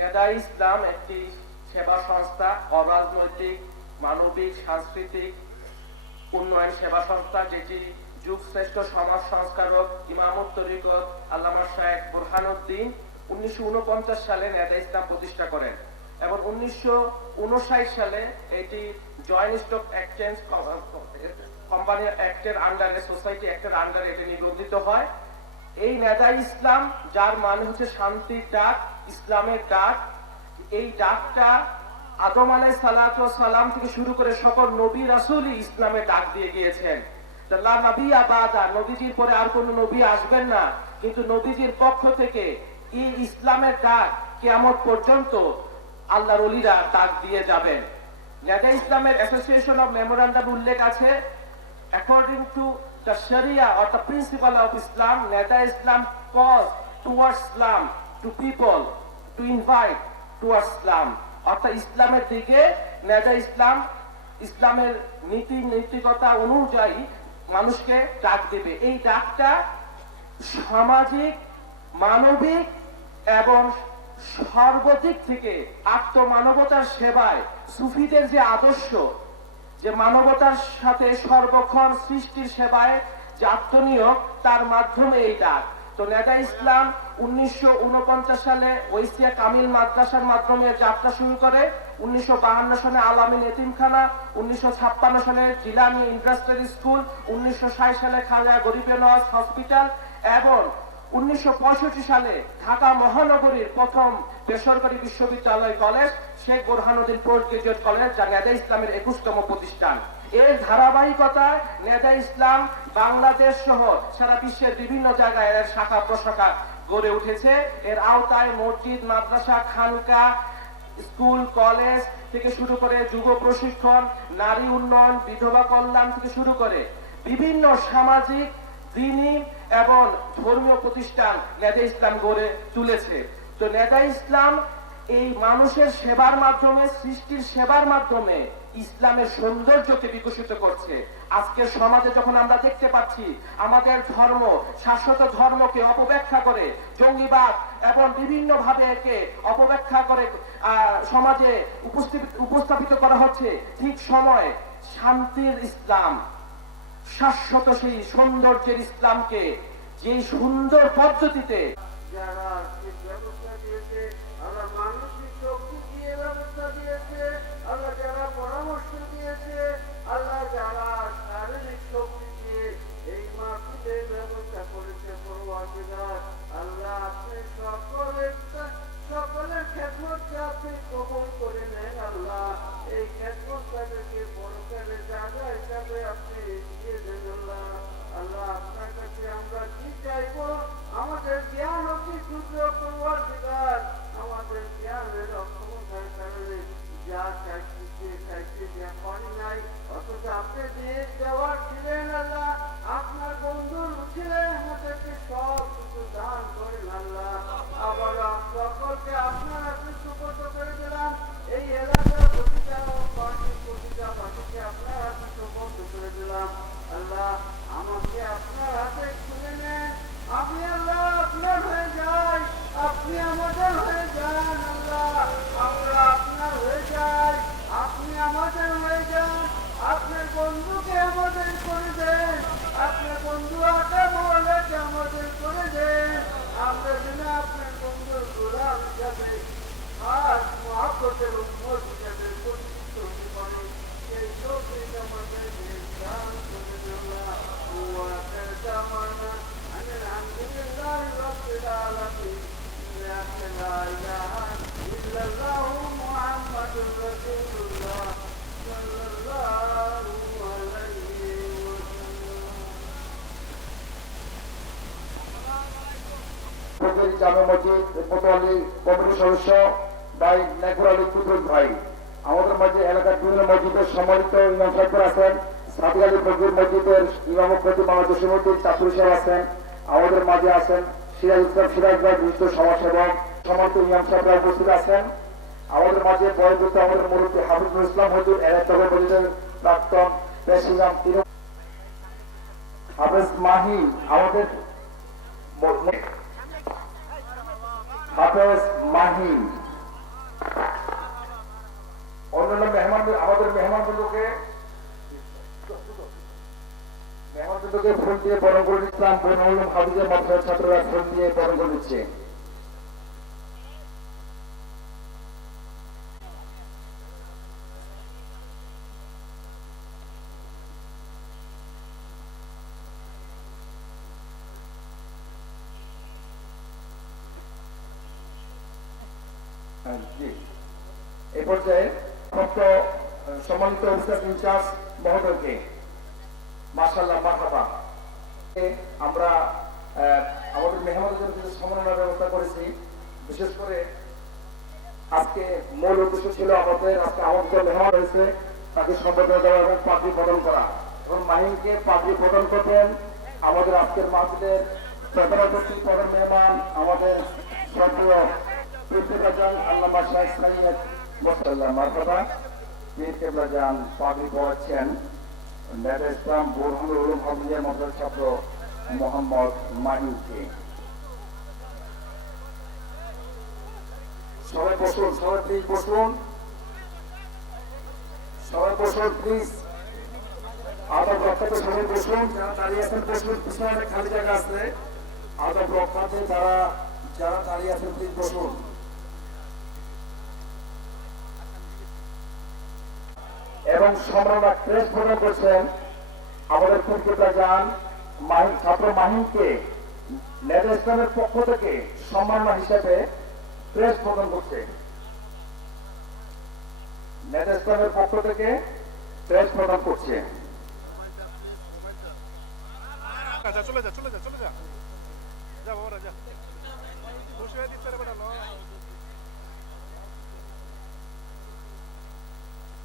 NEDA ইসলাম একটি সেবা সংস্থা, অরাজনৈতিক, মানবিক, সাংস্কৃতিক উন্নয়ন সেবা সংস্থা, যেটি যুগশ্রেষ্ঠ সমাজ সংস্কারক ইমামত তরিকত আল্লামা শায়েখ বুরহানুদ্দিন 1949 সালে নেদা ইসলাম প্রতিষ্ঠা করেন এবং 1959 সালে এটি জয়েন্ট স্টক এক্সচেঞ্জ কোম্পানি অ্যাক্টের আন্ডারে, সোসাইটি অ্যাক্টের আন্ডারে এটি নিবন্ধিত হয়। এই নেদা ইসলাম, যার মানে হচ্ছে শান্তির ডাক, ইসলামের ডাক, এই ডাকটা আদম আলাইহিস সালাতু ওয়াস সালাম থেকে শুরু করে সকল নবী রাসূলই ইসলামের ডাক দিয়ে গিয়েছেন। লা নবিয়্যা বাদা, নবীজির পরে আর কোন নবী আসবেন না, কিন্তু নবীজির পক্ষ থেকে এই ইসলামের ডাক কিয়ামত পর্যন্ত আল্লাহর ওলিরা ডাক দিয়ে যাবেন। নেদা ইসলামের অ্যাসোসিয়েশন অফ মেমোরান্ডাম উল্লেখ আছে, according to the Sharia or the principle of Islam, Neda Islam calls towards Islam to people, to invite towards Islam. অর্থাৎ ইসলামের দিকে নেদা ইসলাম ইসলামের নীতি নৈতিকতা অনুযায়ী মানুষকে ডাক দেবে। এই ডাকটা সামাজিক, মানবিক এবং সর্বদিক থেকে আত্মমানবতার সেবায়, সুফিদের যে আদর্শ, যে মানবতার সাথে সর্বক্ষণ সৃষ্টির সেবায় যে আত্মনিয়োগ, তার মাধ্যমে এই ডাক। তো নেদা ইসলাম 1949 সালে ওয়েসিয়া কামিল মাদ্রাসার মাধ্যমে যাত্রা শুরু করে। 1952 সালে আলামিন এতিমখানা, 1956 সালে জিলানি ইন্ডাস্ট্রিয়াল স্কুল, 1960 সালে খাজা গরিব নওয়াজ হসপিটাল এবং 1965 সালে ঢাকা মহানগরীর প্রথম বেসরকারি বিশ্ববিদ্যালয় college Sheikh Burhanuddin post graduate college, যা নেদা ইসলামের 21তম প্রতিষ্ঠান। এর ধারাবাহিকতায় নেদা ইসলাম বাংলাদেশ সহ সারা বিশ্বের বিভিন্ন জায়গায় এর শাখা প্রশাখা গড়ে উঠেছে। এর আওতায় মসজিদ, মাদ্রাসা, খানকা, স্কুল, কলেজ থেকে শুরু করে যুব প্রশিক্ষণ, নারী উন্নয়ন, বিধবা কল্যাণ থেকে শুরু করে বিভিন্ন সামাজিক, দ্বীনি এবং ধর্মীয় প্রতিষ্ঠান নেদা ইসলাম গড়ে তুলেছে। তো নেদা ইসলাম এই মানুষের সেবার মাধ্যমে, সৃষ্টির সেবার মাধ্যমে ইসলামের সৌন্দর্যকে বিকশিত করছে। আজকের সমাজে যখন আমরা দেখতে পাচ্ছি আমাদের ধর্ম, শাশ্বত ধর্মকে অপব্যাখ্যা করে, জঙ্গিবাদ এবং বিভিন্ন ভাবে একে অপব্যাখ্যা করে সমাজে উপস্থাপিত করা হচ্ছে, ঠিক সময় শান্তির ইসলাম, শাশ্বত সেই সৌন্দর্যের ইসলামকে, যে সুন্দর পদ্ধতিতে যারা ব্যবস্থা দিয়েছে, আল্লাহ মানসিক শক্তি দিয়ে ব্যবস্থা দিয়েছে, আল্লাহ যারা পরামর্শ দিয়েছে, আল্লাহ যারা শারীরিক শক্তি দিয়ে এই মাহফিলের ব্যবস্থা করেছে, পরওয়ারদিগার আল্লাহ আপনি সকলের খেদমতকে আপনি কবুল করে নেন। আল্লাহ এই খেদমত তাদেরকে বরকতের জায়গা হিসাবে আপনি দিয়ে দেন। আল্লাহ আপনার কাছে আমরা কি চাইবো? আমাদের জ্ঞান অতি ক্ষুদ্র, পরওয়ারদিগার আমাদের জ্ঞানের অক্ষমতার কারণে যা চাইতে যা পারি নাই, অথচ আপনি দিয়ে দেওয়ার ছিলেন। আল্লাহ আপনার বন্ধুর ছিলেন, আমাদেরকে সব কিছু দান করেন। আল্লাহ আবার সকলকে আপনার আপনি সুপর্দ করে দিলাম। এই এলাকার প্রতিটা পার্টিকে আপনার হাতে সুপর্দ করে দিলাম। আল্লাহ আমাকে আপনার হাতে খুলে নেন। আপনি আল্লাহ আপনার হয়ে যাই, আপনি আমাদের হয়ে যান। আল্লাহ আমরা আপনার হয়ে যাই, আপনি আমাদের হয়ে যান। আপনার বন্ধুকে আমাদের করে দেন, আপনার বন্ধু আগে মহলাকে আমাদের করে দেন। আমরা যেন আপনার বন্ধুর গোলাম হিসাবে আর মহাব্বতের উন্মত হিসাবে পরিচিত হতে পারি, সেই সৌভাগ্য আমাদের দান করে দেন। জামানা আলহামদুলিল্লাহ রাব্বিল আলামিন, লা ইলাহা ইল্লাল্লাহু মুহাম্মাদুর রাসূলুল্লাহ সাল্লাল্লাহু আলাইহি ওয়াসাল্লাম। জামে মসজিদ কোতোয়ালি কমিটির সদস্য ভাই নেকুর আলী কুদরত ভাই, আমাদের মাঝে এলাকার বিভিন্ন মসজিদের সম্মানিত ইমাম সাহেব আছেন, সাদিক আলী ফকির মসজিদের ইমাম খতিব বাংলাদেশ সমিতির চাতুরি সাহেব আছেন, আমাদের মাঝে আছেন সিরাজ ইসলাম সিরাজ ভাই, বিশিষ্ট সমাজসেবক, সম্মানিত ইমাম সাহেবরা উপস্থিত আছেন। আমাদের মাঝে বয়োজ্যেষ্ঠ আমাদের মুরব্বী হাফিজুল ইসলাম হুজুর এলাকার মসজিদের প্রাক্তন প্রেসিডেন্ট হাফেজ মাহি, আমাদের হাফেজ মাহি অন্যান্য মেহমানদের আমাদের মেহমানবৃন্দকে ফুল দিয়ে বরণ করে দিচ্ছিলাম। বোরহানুল হাফিজের মাদ্রাসার ছাত্ররা ফুল দিয়ে বরণ করে দিচ্ছে। এই পর্যায়ে সম্মানিত অফিসার ইনচার্জ মহোদয়কে মাশাআল্লাহ মারহাবা। আমরা আমাদের মেহমানদের জন্য কিছু সম্মাননার ব্যবস্থা করেছি। বিশেষ করে আজকে মূল উদ্দেশ্য ছিল আমাদের আজকে আমাদের মেহমান রয়েছে তাকে সম্বোধন দেওয়া এবং পাগড়ি প্রদান করা এবং মাহিনকে পাগড়ি প্রদান করবেন আমাদের আজকের মাহফিলের প্রধান অতিথি প্রধান মেহমান আমাদের শ্রদ্ধেয় পীরকেবলাজান আল্লামা শাইখ সাইয়্যিদ মাশাআল্লাহ মারহাবা। পীরকেবলাজান পাগড়ি পড়াচ্ছেন নেতা ইসলাম বোরহানুল উলুম হাফিজিয়া মাদ্রাসার ছাত্র মোহাম্মদ মাহিনকে। সবাই বসুন, সবাই প্লিজ বসুন, সবাই বসুন প্লিজ। আদব রক্ষাতে সবাই বসুন, যারা দাঁড়িয়ে আছেন বসুন, পিছনে অনেক খালি জায়গা আছে। আদব রক্ষাতে যারা দাঁড়িয়ে আছেন প্লিজ বসুন। এবং সম্মাননা ক্রেস্ট প্রদান করছেন আমাদের পীরকেবলাজান মাহিন ছাত্র মাহিনকে নেতা ইসলামের পক্ষ থেকে সম্মাননা হিসেবে ক্রেস্ট প্রদান করছে। নেতা ইসলামের পক্ষ থেকে ক্রেস্ট প্রদান করছে। চলে যা চলে যা চলে যা যা বাবা যা খুশি হয়ে দিতে রে বেটা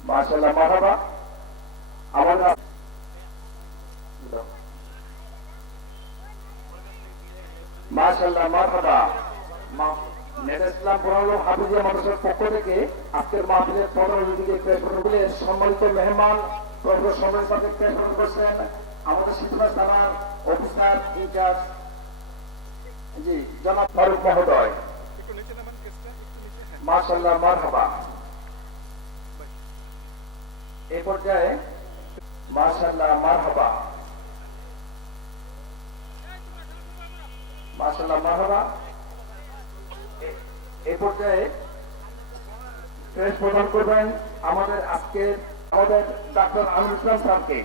মাশাআল্লাহ মারহাবা। আমাদের মাশাআল্লাহ মারহাবা। নেতা ইসলাম বোরহানুল হাফিজিয়া মাদ্রাসার পক্ষ থেকে আজকের মাহফিলের প্রধান অতিথিকে ক্রেস্ট প্রদান করে সম্মানিত মেহমান প্রফেসর সম্মানিত ক্রেস্ট প্রদান করছেন আমাদের শিবগঞ্জ থানার অফিসার ইনচার্জ জি জনাব ফারুক মহোদয়। একটু নিচে নামান কেসটা একটু নিচে। মাশাআল্লাহ মারহাবা। এই পর্যায়ে মাশাআল্লাহ মারহাবা, মাশাআল্লাহ মারহাবা। এই পর্যায়ে ক্রেস্ট প্রদান করবেন আমাদের ডাক্তার আমিনুল ইসলাম স্যারকে।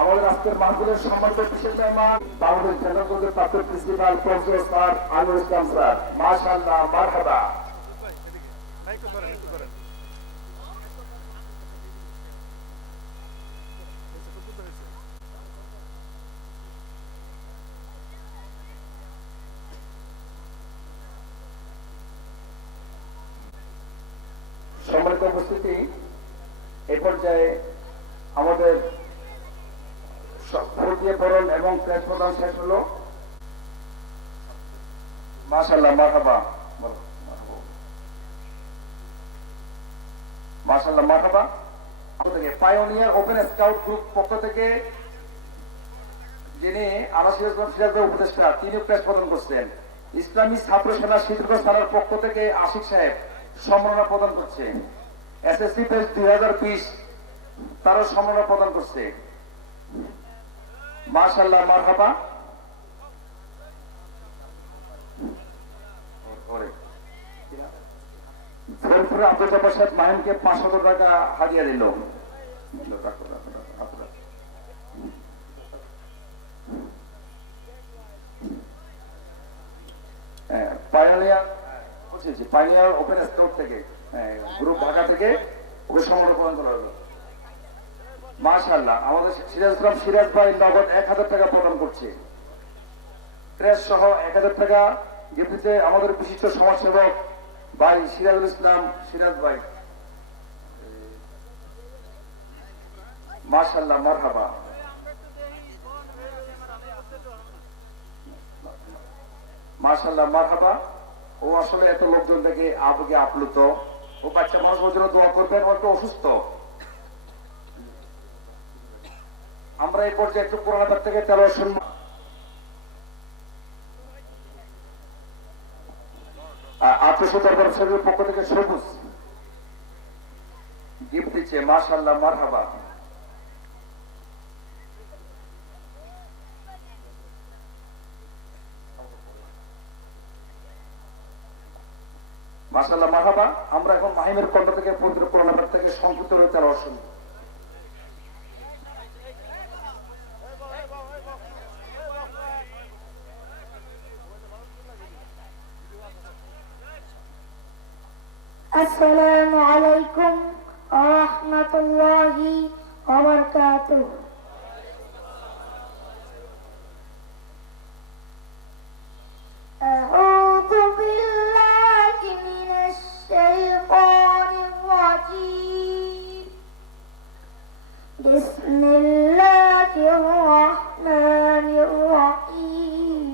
আমাদের আজকের মাহফিলের সম্মানিত বিশেষ মেহমান বাংলাদেশ জেনারেল কলেজের প্রাক্তন principal professor sir Aminul Islam sir. মাশাআল্লাহ মারহাবা। একটু ধরেন একটু ধরেন। সম্মানিত উপস্থিতি, এই পর্যায়ে আমাদের ফুল দিয়ে বরণ এবং ক্রেস্ট প্রদান শেষ হলো। মাশাআল্লাহ মারহাবা, মাশাআল্লাহ মারহাবা। পাইওনিয়ার ওপেন স্কাউট গ্রুপ পক্ষ থেকে যিনি সিরাজের উপদেষ্টা তিনি ক্রেস্ট প্রদান করছেন। ইসলামী ছাত্র সেনা শীতগঞ্জ থানার পক্ষ থেকে আশিক সাহেব সম্মাননা প্রদান করছে। এসএসসি পেজ 2020 তারও সম্মাননা প্রদান করছে। মাশাআল্লাহ মারহাবা। ফরিদপুরে আব্দুল জব্বার সাহেব মাহিনকে 500 টাকা হাদিয়া দিল। পাইনিয়ার ওপেন স্কাউট থেকে গ্রুপ ঢাকা থেকে ওকে সম্মাননা প্রদান করা হলো। মাশাআল্লাহ। আমাদের সিরাজ ভাই নগদ 1000 টাকা প্রদান করছে। ক্রেস্ট সহ 1000 টাকা গিফট আমাদের বিশিষ্ট সমাজসেবক ভাই সিরাজুল ইসলাম সিরাজ ভাই। মাশাআল্লাহ মারহাবা। মাশাআল্লাহ মারহাবা। ও আসলে এত লোকজন থেকে আবেগে আপ্লুত। ও বাচ্চা মানুষের জন্য দোয়া করবেন, ও একটু অসুস্থ। আমরা এই পর্যায়ে একটু কোরআন থেকে তেলাওয়াত শুনব। আপনি খুশি দরবার শরীফের পক্ষ থেকে সবুজ গিফট দিচ্ছে। মাশাআল্লাহ, মারহাবা। মাশাআল্লাহ, মারহাবা। আমরা এখন মাহিমের কণ্ঠ থেকে পবিত্র কোরআন থেকে সংক্ষিপ্ত তেলাওয়াত শুনব। السلام عليكم ورحمة الله وبركاته. أعوذ بالله من الشيطان الرجيم. بسم الله الرحمن الرحيم.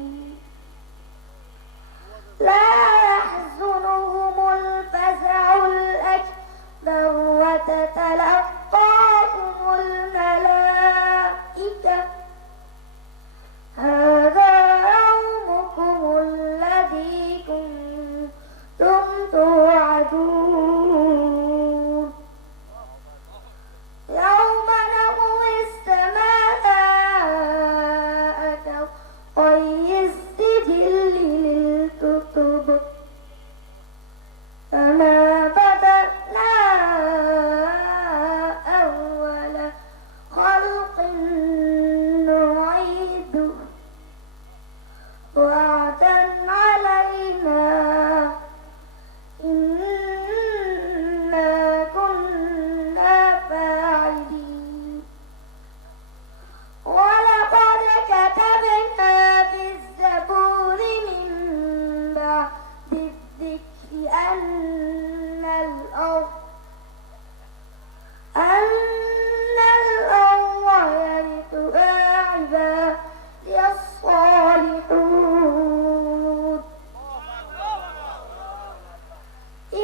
لا يحزنهم الفزع الأكبر وتتلقاهم الملائكة هذا يومكم الذي كنتم توعدون. يوم نطوي السماء كطي السجل للكتب كما بدأنا أول خلق نعيده وعدا علينا إنا كنا فاعلين. ولقد كتبنا في الزبور من بعد الذكر أن الأرض يرثها عبادي الصالحون.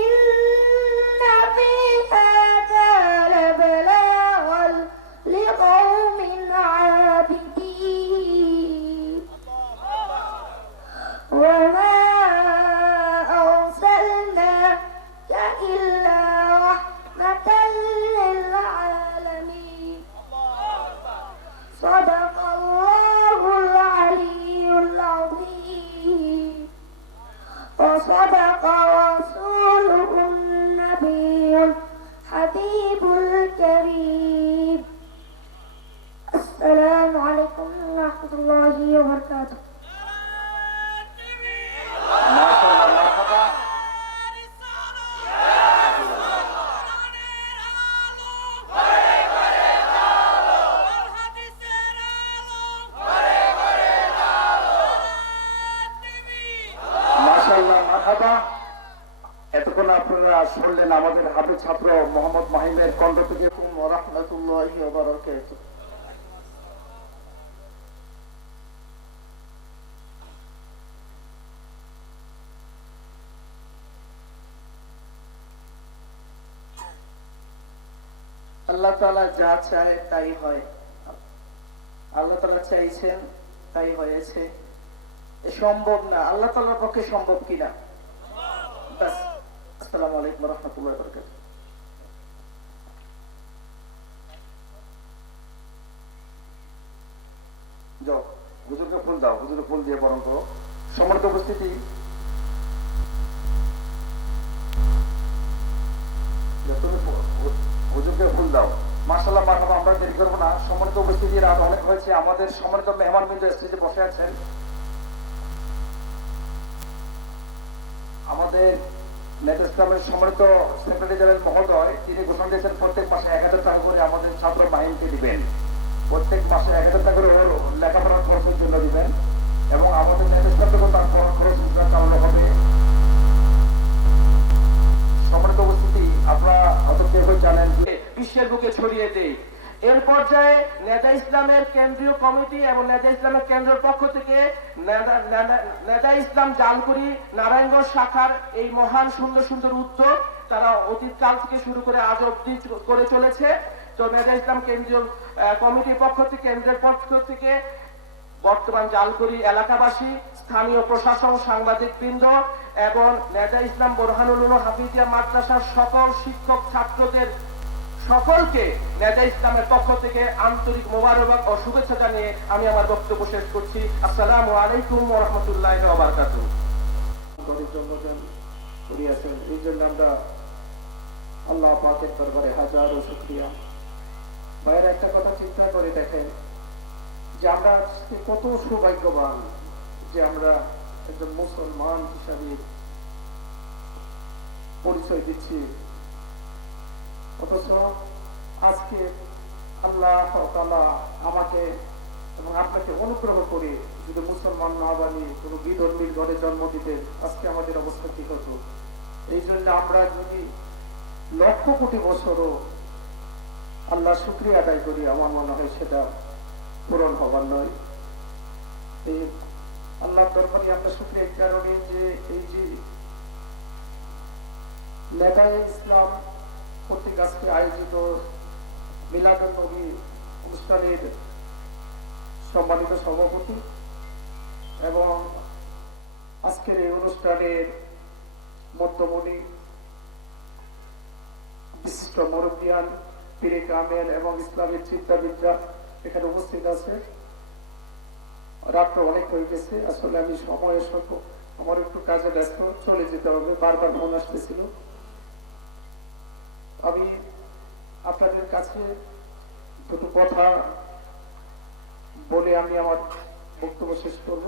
إن في هذا لبلاغا لقوم عابدين. وما أرسلناك إلا رحمة للعالمين. صدق الله العلي العظيم وصدق رسوله النبي الحبيب الكريم. السلام عليكم ورحمة الله وبركاته. মাশাআল্লাহ, মারহাবা। মাশাআল্লাহ, মারহাবা। এতক্ষণ আপনারা শুনলেন আমাদের হাফেজ ছাত্র মোহাম্মদ মাহিমের কণ্ঠ থেকে। ওরহমতুল্লাহি ওয়া বারাকাতুহু। আল্লাহ তাআলা যা চায় তাই হয়। আল্লাহ তাআলা চাইছেন তাই হয়েছে। এ সম্ভব না, আল্লাহ তাআলার পক্ষে সম্ভব কিনা। বাস। আসসালামু আলাইকুম ওয়া রাহমাতুল্লাহি ওয়া বারাকাতুহু। যাও, হুজুরকে ফুল দাও, হুজুরে ফুল দিয়ে বরণ করো। সম্মানিত উপস্থিতি, হুজুরকে ফুল দাও। মাশাআল্লাহ, মারহাবা। আমরা দেরি করবো না। সম্মানিত উপস্থিতি, রাত অনেক হয়েছে। আমাদের সম্মানিত মেহমানবৃন্দ স্টেজে বসে আছেন। আমাদের নেতা ইসলামের সম্মানিত সেক্রেটারি জেনারেল মহোদয় তিনি ঘোষণা দিয়েছেন প্রত্যেক মাসে 1000 টাকা করে আমাদের ছাত্র বাহিনীকে দিবেন। প্রত্যেক মাসে 1000 টাকা করে ওর লেখাপড়ার খরচের জন্য দিবেন এবং আমাদের নেতা ইসলাম থেকে তার খরচ চালানো হবে। সম্মানিত উপস্থিতি, আপনারা হয়তো কেউ জানেন যে বিশ্বের বুকে ছড়িয়ে দেই। এর পর্যায়ে নেতা ইসলামের কেন্দ্রীয় কমিটি এবং নেতা ইসলামের কেন্দ্রের পক্ষ থেকে নেতা ইসলাম জালকুড়ি নারায়ণগঞ্জ শাখার এই মহান সুন্দর সুন্দর উদ্যোগ তারা অতীতকাল থেকে শুরু করে আজ অবধি করে চলেছে। তো নেতা ইসলাম কেন্দ্রীয় কমিটির পক্ষ থেকে, কেন্দ্রের পক্ষ থেকে বর্তমান জালকুড়ি এলাকাবাসী, স্থানীয় প্রশাসন, সাংবাদিক বৃন্দ এবং নেজা ইসলাম বোরহানুল উলুম হাফিজিয়া মাদ্রাসার সকল শিক্ষক ছাত্রদের সকলকে নেজা ইসলামের পক্ষ থেকে আন্তরিক মোবারকবাদ ও শুভেচ্ছা জানিয়ে আমি আমার বক্তব্য শেষ করছি। আসসালামু আলাইকুম ওয়া রাহমাতুল্লাহি ওয়া বারাকাতুহু। জন্মদিন করিয়াছেন, এই জন্য আমরা আল্লাহ পাকের দরবারে হাজারো শুকরিয়া। ভাইয়ের একটা কথা চিন্তা করে দেখেন যে আমরা আজকে কত সৌভাগ্যবান যে আমরা একজন মুসলমান হিসাবে পরিচয় দিচ্ছি, অথচ আজকে আল্লাহ তাআলা আমাকে এবং আপনাকে অনুগ্রহ করে যদি মুসলমান না বানিয়ে কোনো বিধর্মীর ঘরে জন্ম দিতেন, আজকে আমাদের অবস্থা কি হতো? এই জন্য আমরা যদি লক্ষ কোটি বছরও আল্লাহ শুকরিয়া আদায় করি, আমার মনে হয় সেটা পূরণ হবার নয়। এই আল্লাহর দরবারে আমরা শুকরিয়া এই কারণে যে এই যে নেতায়ে ইসলাম কর্তৃক আজকে আয়োজিত মিলাদুন নবী অনুষ্ঠানের সম্মানিত সভাপতি এবং আজকের এই অনুষ্ঠানের মধ্যমণি বিশিষ্ট মুরব্বিয়ান, পীরে কামেল এবং ইসলামের চিন্তাবিদরা এখানে উপস্থিত আছে। রাত্র অনেক হয়ে গেছে, আসলে আমি সময়ের সঙ্গে আমার একটু কাজে ব্যস্ত, চলে যেতে হবে, বারবার ফোন আসতেছিল। আমি আপনাদের কাছে দুটো কথা বলে আমি আমার বক্তব্য শেষ করব।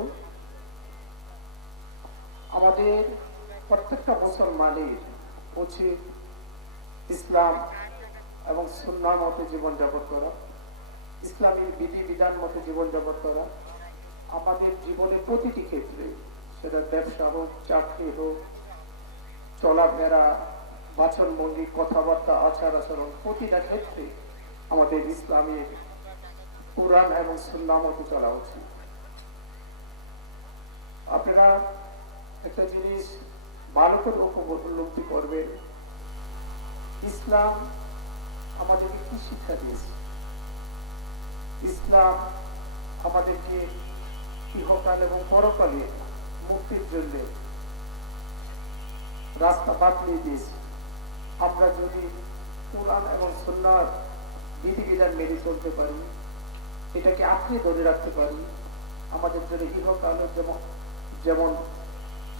আমাদের প্রত্যেকটা মুসলমানের উচিত ইসলাম এবং সুন্নাহ মতে জীবনযাপন করা, ইসলামের বিধিবিধান মতে জীবনযাপন করা। আমাদের জীবনের প্রতিটি ক্ষেত্রে, সেটা ব্যবসা হোক, চাকরি হোক, চলাফেরা, বাচনভঙ্গি, কথাবার্তা, আচার আচরণ, প্রতিটা ক্ষেত্রে আমাদের ইসলামের কুরআন এবং সুন্নাহ মতে চলা উচিত। আপনারা একটা জিনিস ভালো করে উপলব্ধি করবেন, ইসলাম আমাদেরকে কি শিক্ষা দিয়েছে? ইসলাম আমাদেরকে ইহকাল এবং পরকালে মুক্তির জন্য রাস্তা বাতলিয়ে দিয়েছে। আমরা যদি কুরআন এবং সুন্নাহর বিধিবিধান মেনে চলতে পারি, এটাকে আঁকড়ে ধরে রাখতে পারি, আমাদের জন্য ইহকালও যেমন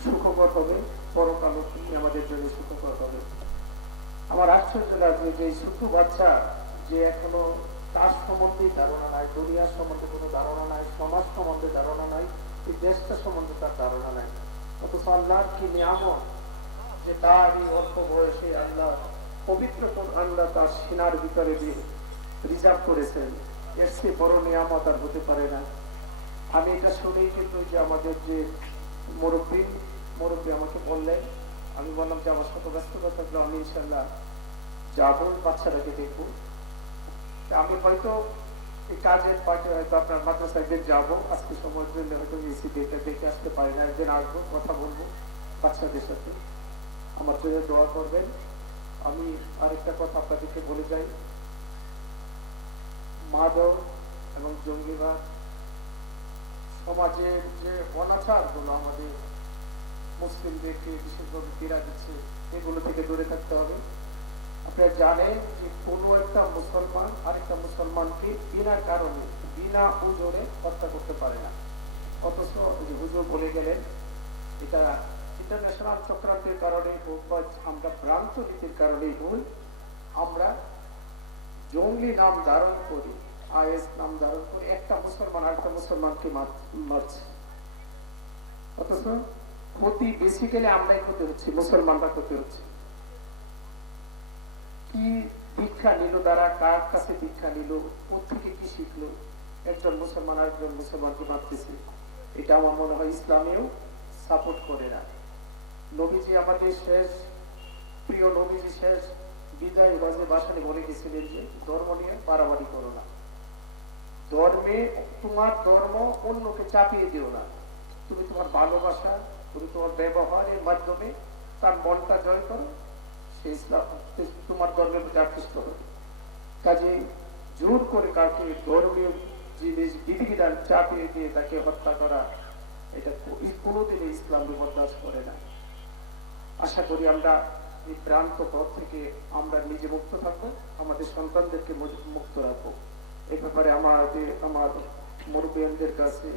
সুখকর হবে, পরকালও আমাদের জন্য সুখকর হবে। আমার আশ্চর্য লাগবে যে ছোট বাচ্চা যে এখনো তার সম্বন্ধে ধারণা নাই, দুনিয়ার সম্বন্ধে কোনো ধারণা নাই, সমাজ সম্বন্ধে ধারণা নাই, এই দেশটা সম্বন্ধে তার ধারণা নাই, অথচ আল্লাহর কি নিয়ামত যে তার এই অল্প বয়সে আল্লাহ পবিত্র আল্লাহ তার সিনার ভিতরে রিজার্ভ করেছেন। এর চেয়ে বড় নিয়ামত আর হতে পারে না। আমি এটা শুনেই কিন্তু যে আমাদের যে মুরব্বী আমাকে বললেন, আমি বললাম যে আমার সাথে ব্যস্ততা থাকলে আমি ইনশাল্লাহ যাবো, বাচ্চাটাকে দেখবো। আমি হয়তো এই কাজের পাশে হয়তো আপনার মাদ্রাসায় যাবো, আজকে সময়ের জন্য হয়তো এসি দেখে আসতে পারি না, একদিন আসবো, কথা বলবো বাচ্চাদের সাথে, আমার জন্য দোয়া করবেন। আমি আরেকটা কথা আপনাদেরকে বলে যাই, মাদক এবং জঙ্গিবাদ, সমাজের যে অনাচার গুলো আমাদের মুসলিমদেরকে বিশেষভাবে পীড়া দিচ্ছে, এগুলো থেকে দূরে থাকতে হবে। আপনারা জানেন যে কোনো একটা মুসলমান আরেকটা মুসলমানকে বিনা কারণে, বিনা ওজনে হত্যা করতে পারে না, অথচ হুজুর বলে গেলেন এটা ইন্টারন্যাশনাল চক্রান্তের কারণে হোক বা আমরা ভ্রান্ত নীতির কারণেই হোক, আমরা জঙ্গলি নাম ধারণ করি, আইএস নাম ধারণ করে একটা মুসলমান আরেকটা মুসলমানকে মারছে, অথচ ক্ষতি বেসিক্যালি আমরাই ক্ষতি হচ্ছে, মুসলমানরা ক্ষতি হচ্ছে। কি দীক্ষা নিল তারা, কার কাছে দীক্ষা নিল, কোথেকে কি শিখলো? একজন মুসলমান আরেকজন মুসলমানকে মারতেছে, এটা আমার মনে হয় ইসলামেও সাপোর্ট করে না। নবীজি আমাদের শেষ প্রিয় নবীজি শেষ বিদায় বাসানে বলে গেছিলেন যে ধর্ম নিয়ে বাড়াবাড়ি করো না, ধর্মে তোমার ধর্ম অন্যকে চাপিয়ে দিও না, তুমি তোমার ভালোবাসা, তুমি তোমার ব্যবহারের মাধ্যমে তার মনটা জয় করো, সে ইসলাম তোমার ধর্মের প্রতি আকৃষ্ট হবে। কাজে জোর করে কাউকে ধর্মীয় জিনিস বিধিবিধান চাপিয়ে দিয়ে তাকে হত্যা করা, এটা কোনোদিনই ইসলাম বরদাস্ত করে না। আশা করি আমরা এই ভ্রান্ত পথ থেকে আমরা নিজে মুক্ত থাকবো, আমাদের সন্তানদেরকে মুক্ত রাখবো। এই ব্যাপারে আমার মুরব্বিয়ানদের কাছে,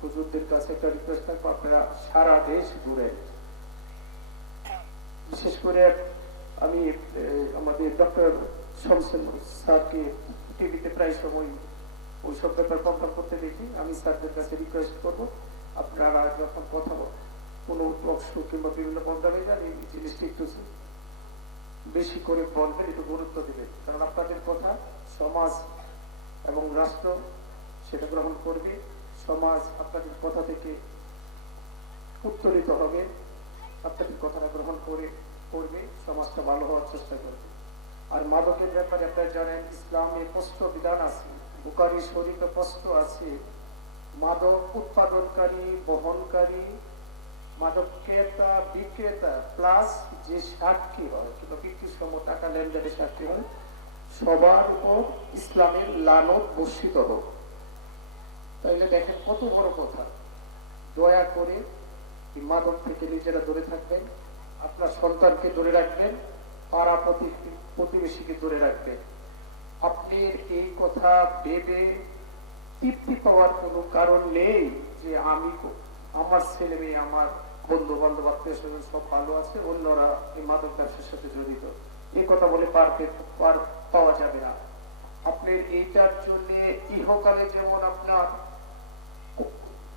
হুজুরদের কাছে একটা রিকোয়েস্ট থাকবো, আপনারা সারা দেশ ঘুরে, বিশেষ করে আমি আমাদের ডক্টর শমসেন স্যারকে টিভিতে প্রায় সময় ওই সব ব্যাপার প্রোগ্রাম করতে দেখি। আমি স্যারদের কাছে রিকোয়েস্ট করবো, আপনারা যখন কথা কোনো টকশো কিংবা বিভিন্ন প্রোগ্রামে যান, এই জিনিসটি একটু বেশি করে বলবেন, একটু গুরুত্ব দিবেন। কারণ আপনাদের কথা সমাজ এবং রাষ্ট্র সেটা গ্রহণ করবে, সমাজ আপনাদের কথা থেকে উত্তরিত হবে, আপনাদের কথাটা গ্রহণ করবে, সমাজটা ভালো হওয়ার চেষ্টা করবে। আর মাদকের ব্যাপারে আপনারা জানেন, ইসলামে স্পষ্ট বিধান আছে, বুখারী শরীফে স্পষ্ট আছে, মাদক উৎপাদনকারী, বহনকারী, মাদক ক্রেতা, বিক্রেতা প্লাস যে সাক্ষী হয় কিংবা বিক্রির সময় টাকা লেনদেনের সাক্ষী হয়, সবার উপর ইসলামের লানত বর্ষিত হোক। তাইলে দেখেন কত বড় কথা। দয়া করে এই মাদক থেকে নিজেরা দূরে থাকবেন, আপনার সন্তানকে দূরে রাখবেন, পাড়া প্রতিবেশীকে দূরে রাখবেন। আপনি এই কথা ভেবে তৃপ্তি পাওয়ার কোনো কারণ নেই যে আমি, আমার ছেলে মেয়ে, আমার বন্ধু বান্ধব, আত্মীয় স্বজন সব ভালো আছে, অন্যরা এই মাদক ব্যবসার সাথে জড়িত, এই কথা বলে পার পাওয়া যাবে না। আপনি এইটার জন্য ইহকালে যেমন আপনার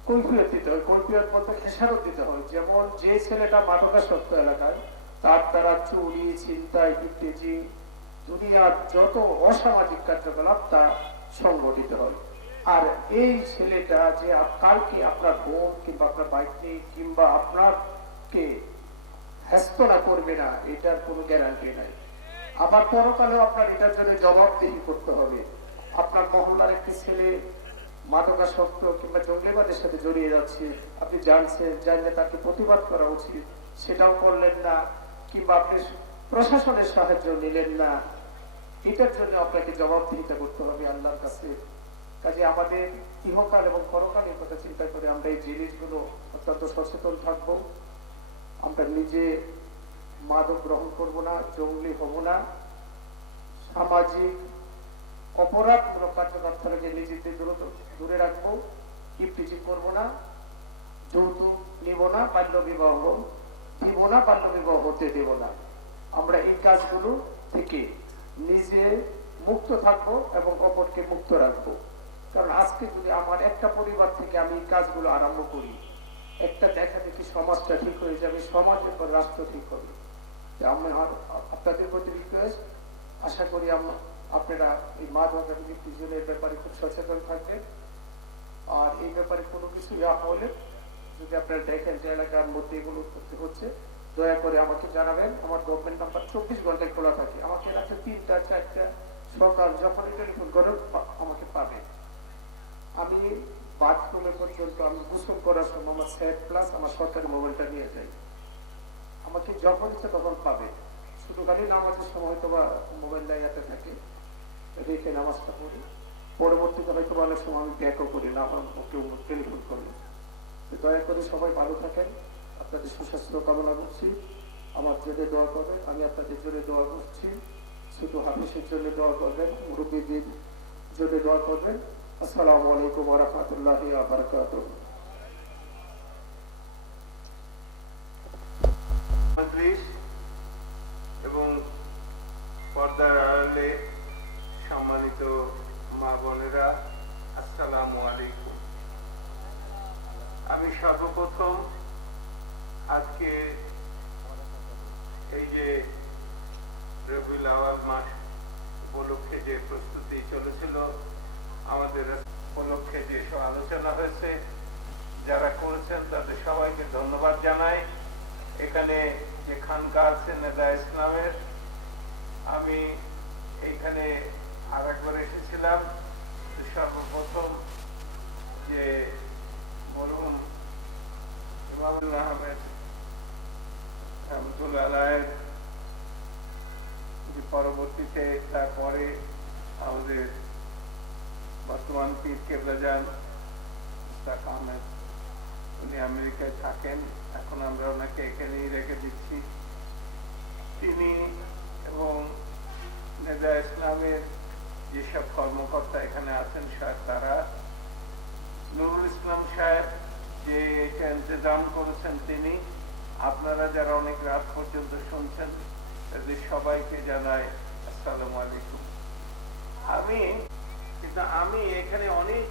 কৈফিয়ত দিতে হয়, কৈফিয়ত বলতে খেসারত দিতে হয়। যেমন যে ছেলেটা মাদকাসক্ত এলাকায়, তার দ্বারা চুরি, ছিনতাই, ইত্যাদি দুনিয়ার যত অসামাজিক কার্যকলাপ তা সংগঠিত হয়। আর এই ছেলেটা যে কালকে আপনার বোন কিংবা আপনার ভাইকে কিংবা আপনাকে হেস্তনা করবে না, এটার কোনো গ্যারান্টি নাই। আবার পরকালেও আপনার এটার জন্য জবাবদিহি করতে হবে। আপনার মহল্লার একটি ছেলে মাদকাসক্ত কিংবা জঙ্গিবাদের সাথে জড়িয়ে যাচ্ছে, আপনি জানছেন, জানলে তাকে প্রতিবাদ করা উচিত, সেটাও করলেন না, কিংবা আপনি প্রশাসনের সাহায্য নিলেন না, এটার জন্য আপনাকে জবাবদিহিতা করতে হবে আল্লাহর কাছে। কাজে আমাদের ইহকাল এবং পরকালের কথা চিন্তা করে আমরা এই জিনিসগুলো অত্যন্ত সচেতন থাকব। আমরা নিজে মাদক গ্রহণ করব না, জঙ্গলি হব না, সামাজিক অপরাধমূলক কার্যকলাপ থেকে নিজেদের দূরে রাখবো, ইফটিজিং করবো না, যৌতুক নিব না, বাল্য বিবাহ দিব না, বাল্য বিবাহ হতে দেব না। আমরা এই কাজগুলো থেকে নিজে মুক্ত থাকবো এবং অপরকে মুক্ত রাখবো। কারণ আজকে যদি আমার একটা পরিবার থেকে আমি এই কাজগুলো আরম্ভ করি, একটা দেখা দেখি সমাজটা ঠিক হয়ে যাবে, সমাজের পর রাষ্ট্র ঠিক হবে। আপনাদের প্রতি রিকোয়েস্ট, আশা করি আপনারা এই মাদক এবং ইফটিজিংয়ের ব্যাপারে খুব সচেতন থাকবেন। আর এই ব্যাপারে কোনো কিছু হলে যদি আপনারা দেখেন যে এলাকার মধ্যে এগুলো উৎপত্তি হচ্ছে, দয়া করে আমাকে জানাবেন। আমার গভর্নমেন্ট নাম্বার 24 ঘন্টায় খোলা থাকে। আমাকে রাত্রে 3টা 4টা সকাল যখন টেলিফোন করেন আমাকে পাবেন। আমি বাথরুমে পর্যন্ত আমি গোসল করার সময় আমার সেট প্লাস আমার সরকারি মোবাইলটা নিয়ে যাই, আমাকে যখন ইচ্ছে তখন পাবে। শুধু খালি নামাজের সময় হয়তো বা মোবাইলটা ইয়াতে থাকে, রেখে নামাজটা পড়ি, পরবর্তীতে হয়তো অনেক সময় আমি ব্যাকও করি না, আমার কেউ টেলিফোন করলে। দয়া করে সবাই ভালো থাকেন, আপনাদের সুস্বাস্থ্য কামনা করছি। আমার জন্য দোয়া করবেন, আমি আপনাদের জন্য দোয়া করছি। শুধু হাফিজের জন্য দোয়া করবেন, মুরব্বীদের জন্য দোয়া করবেন। আসসালামু আলাইকুম ওয়া রাহমাতুল্লাহি ওয়া বারাকাতুহু। এবং পর্দার আড়ালে সম্মানিত মা বোনেরা, আসসালামু আলাইকুম। আমি সর্বপ্রথম আজকে এই যে রবিউল আউয়াল মাস উপলক্ষে যে প্রস্তুতি চলেছিল, আমাদের উপলক্ষে যে সব আলোচনা হয়েছে, যারা করেছেন তাদের সবাইকে ধন্যবাদ জানাই। এখানে যে খানকা আছে নেদা ইসলামের, আমি এইখানে আর একবার এসেছিলাম। সর্বপ্রথম যে মরহুম ইমামুল আহমেদ আহমদুল্লাহের পরবর্তীতে তারপরে আমাদের বর্তমান পীর কেবলাজান মুস্তাক আহমেদ, উনি আমেরিকায় থাকেন, এখন আমরা ওনাকে এখানেই রেখে দিচ্ছি। তিনি এবং নেদা ইসলামের যেসব কর্মকর্তা এখানে আছেন তারা, নুরুল ইসলাম সাহেব যে এটা ইন্তজাম করেছেন তিনি, আপনারা যারা অনেক রাত পর্যন্ত শুনছেন তাদের সবাইকে জানাই আসসালামু আলাইকুম। আমি এখানে অনেক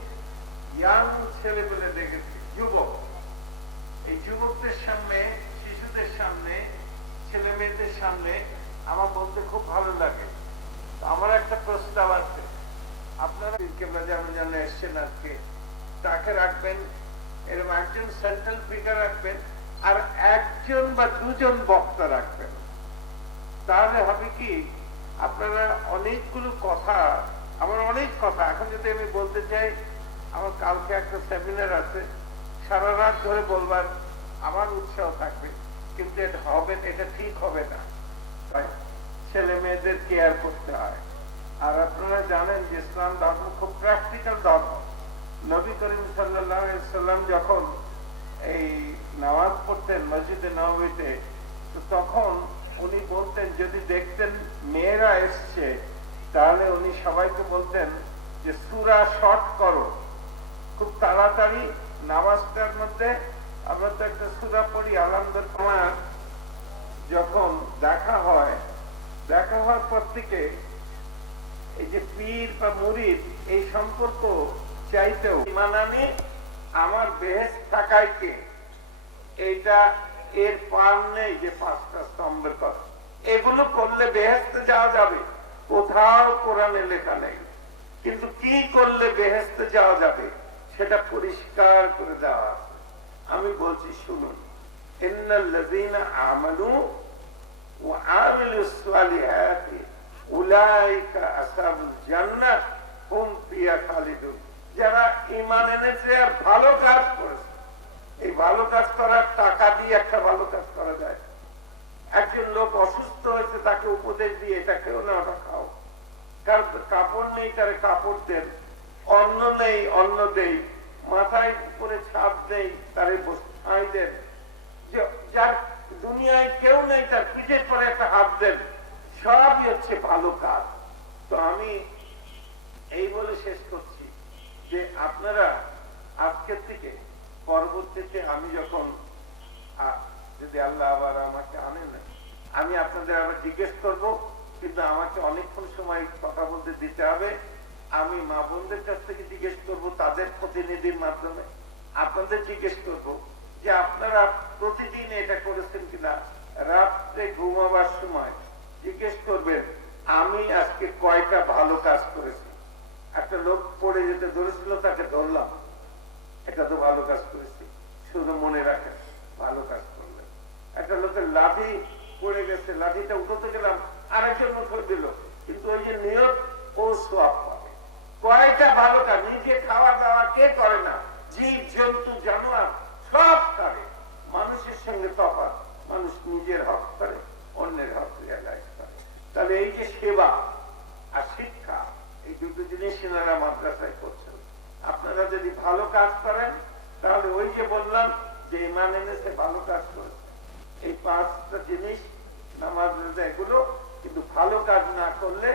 ইয়াং ছেলেপেলে দেখেছি, যুবক। এই যুবকদের সামনে, শিশুদের সামনে, ছেলে মেয়েদের সামনে আমার বলতে খুব ভালো লাগে। আমার একটা প্রস্তাব আছে, আপনারা কেবলাজান এসছেন আজকে, তাকে রাখবেন, এরকম একজন সেন্ট্রাল ফিগার রাখবেন আর একজন বা দুজন বক্তা রাখবেন। তাহলে হবে কি, আপনারা অনেকগুলো কথা, আমার অনেক কথা এখন যদি আমি বলতে চাই, আমার কালকে একটা সেমিনার আছে, সারা রাত ধরে বলবার আমার উৎসাহ থাকবে, কিন্তু এটা হবে, এটা ঠিক হবে না। ছেলে মেয়েদের কেয়ার করতে হয়। আর আপনারা জানেন যে ইসলাম ধর্ম খুব প্র্যাকটিক্যাল ধর্ম। নবী করিম সাল্লাল্লাহু আলাইহি সাল্লাম যখন এই নামাজ পড়তেন মসজিদে নববীতে, তো তখন উনি বলতেন, যদি দেখতেন মেয়েরা এসছে তাহলে উনি সবাইকে বলতেন যে সূরা শর্ট করো, খুব তাড়াতাড়ি নামাজটার মধ্যে আমরা তো একটা সূরা পড়ি আলহামদুলিল্লাহ। যখন দেখা হওয়ার পর থেকে এই যে পীর বা মুরিদ এই সম্পর্ক চাইতেও ঈমান আনি আমার বেহেশত থাকায় কে, এইটা এর পার নেই যে 5টা স্তম্ভের কথা। এগুলো করলে বেহেশতে যাওয়া যাবে, কোথাও কোরআনে লেখা নেই, কিন্তু কি করলে বেহেশতে যাওয়া যাবে সেটা পরিষ্কার করে দেওয়া আছে। আমি বলছি শুনুন, ইন্নাল্লাযীনা আমানু ওয়া আমিলুস সালিহাতি উলাইকা আসহাবুল জান্নাহ হুম ফিহা খালিদুন। যারা ঈমান এনেছে আর ভালো কাজ করেছে, এই ভালো কাজ করার টাকা দিয়ে একটা ভালো কাজ করা যায়। একজন লোক অসুস্থ হয়েছে, তাকে উপদেশ দিয়ে এটা খেও না, ওটা খাও। কার কাপড় নেই তারে কাপড় দেন, অন্ন নেই অন্ন দেই, মাথায় উপরে ছাপ নেই তারে বস্ত্র দেন, যার দুনিয়ায় কেউ নেই তার পিঠের পরে একটা হাত দেন, সবই হচ্ছে ভালো কাজ। তো আমি এই বলে শেষ করছি যে আপনারা আজকের থেকে পরবর্তীতে আমি যখন, যদি আল্লাহ আবার আমাকে আনেন, আমি আপনাদের আবার জিজ্ঞেস করব, কিন্তু আমাকে অনেকক্ষণ সময় কথা বলতে দিতে হবে। আমি মা বোনদের কাছ থেকে জিজ্ঞেস করব, তাদের প্রতিনিধির মাধ্যমে আপনাদের জিজ্ঞেস করব যে আপনারা প্রতিদিন এটা করেছেন কিনা। রাত্রে ঘুমাবার সময় জিজ্ঞেস করবেন, আমি আজকে কয়টা ভালো কাজ করেছি। একটা লোক পড়ে যেতে ধরেছিল, তাকে ধরলাম, এটা তো ভালো কাজ করেছি, শুধু মনে রাখেন ভালো কাজ করলেন। একটা লোকের লাঠি পড়ে গেছে, লাঠিটা উঠোতে গেলাম, আরেকজন মুখে দিল, কিন্তু ওই যে নিয়ত, ও সওয়াব পাবে। কয়টা ভালো কাজ, নিজে খাওয়া দাওয়া কে করে না, জীব জন্তু জানোয়ার সব করে। মানুষের সঙ্গে তফাৎ, মানুষ নিজের হক করে, অন্যের হক রিয়ালাইজ করে। তাহলে এই যে সেবা আর শিক্ষা, এই দুটো জিনিস এনারা মাদ্রাসায় করছেন। আপনারা যদি ভালো কাজ করেন তাহলে ওই যে বললাম যে ঈমান এনেছে, ভালো কাজ করেছে, এই 5টা জিনিস নামাজ রোজা এগুলো, কিন্তু ভালো কাজ না করলে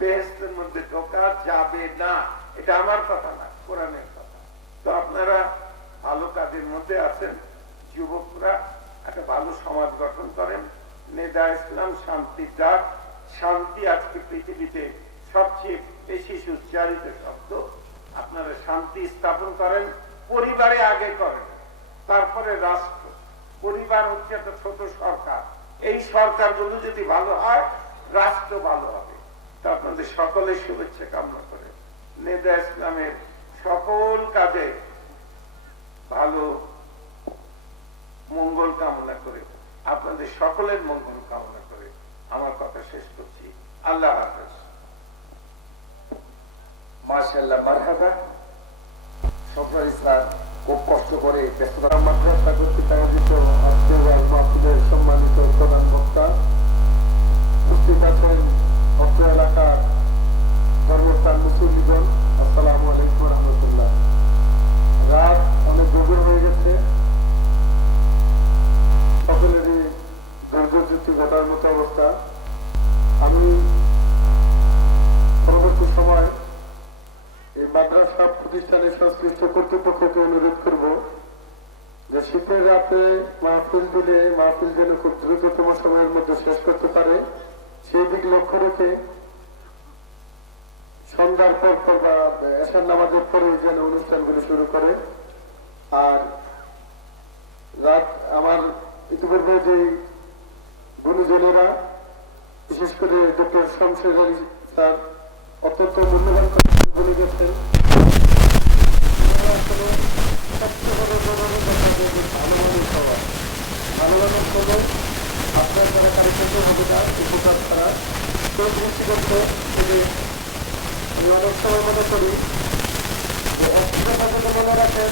বেহেশতের মধ্যে ঢোকা যাবে না। এটা আমার কথা না, কোরআনের কথা। তো আপনারা ভালো কাজের মধ্যে আছেন, যুবকরা একটা ভালো সমাজ গঠন করেন। নেদা ইসলাম শান্তির ডাক, শান্তি আজকে পৃথিবীতে সবচেয়ে বেশি সুচারিত শব্দ। আপনারা শান্তি স্থাপন করেন, পরিবারে আগে করেন, তারপরে রাষ্ট্র। পরিবার হচ্ছে একটা ছোট সরকার, এই সরকারগুলো যদি ভালো হয় রাষ্ট্র ভালো হবে। তো আপনাদের সকলের শুভেচ্ছা কামনা করে নেদা ইসলামের সকল কাজে ভালো মঙ্গল কামনা করে, আপনাদের সকলের মঙ্গল কামনা করে আমার কথা শেষ করছি। আল্লাহ হাফেজ। মাশাআল্লাহ, মারহাবা। সফর ইসলাম খুব কষ্ট করে ব্যস্ততা মাদ্রাসা কর্তৃক আয়োজিত আজকের মাহফিলের সম্মানিত প্রধান বক্তা উপস্থিত আছেন অত্র এলাকার কর্মস্থান মুসল্লিগণ। আসসালামু আলাইকুম। করার মতো অবস্থা। আমি পরবর্তী সময় এই মাদ্রাসা প্রতিষ্ঠানের সংশ্লিষ্ট কর্তৃপক্ষকে অনুরোধ করব যে শীতের রাতে মাহফিল দিলে মাহফিল যেন খুব দ্রুততম সময়ের মধ্যে শেষ করতে পারে, সেই দিক লক্ষ্য রেখে সন্ধ্যার পর বা এশার নামাজের পরে যেন অনুষ্ঠানগুলি শুরু করে। আর রাত আমার ইতিপূর্বে যে গুণীজনেরা, বিশেষ করে ডক্টর শমশের আলী স্যার অত্যন্ত মূল্যবান কথা বলে গেছেন। ভালো মানুষ হলো আপনার যারা কারিগর হবে না উপকার ছাড়া সেই দৃষ্টিগত থেকে আমি অনেক সময় মনে করি যে একটা কথা মনে রাখেন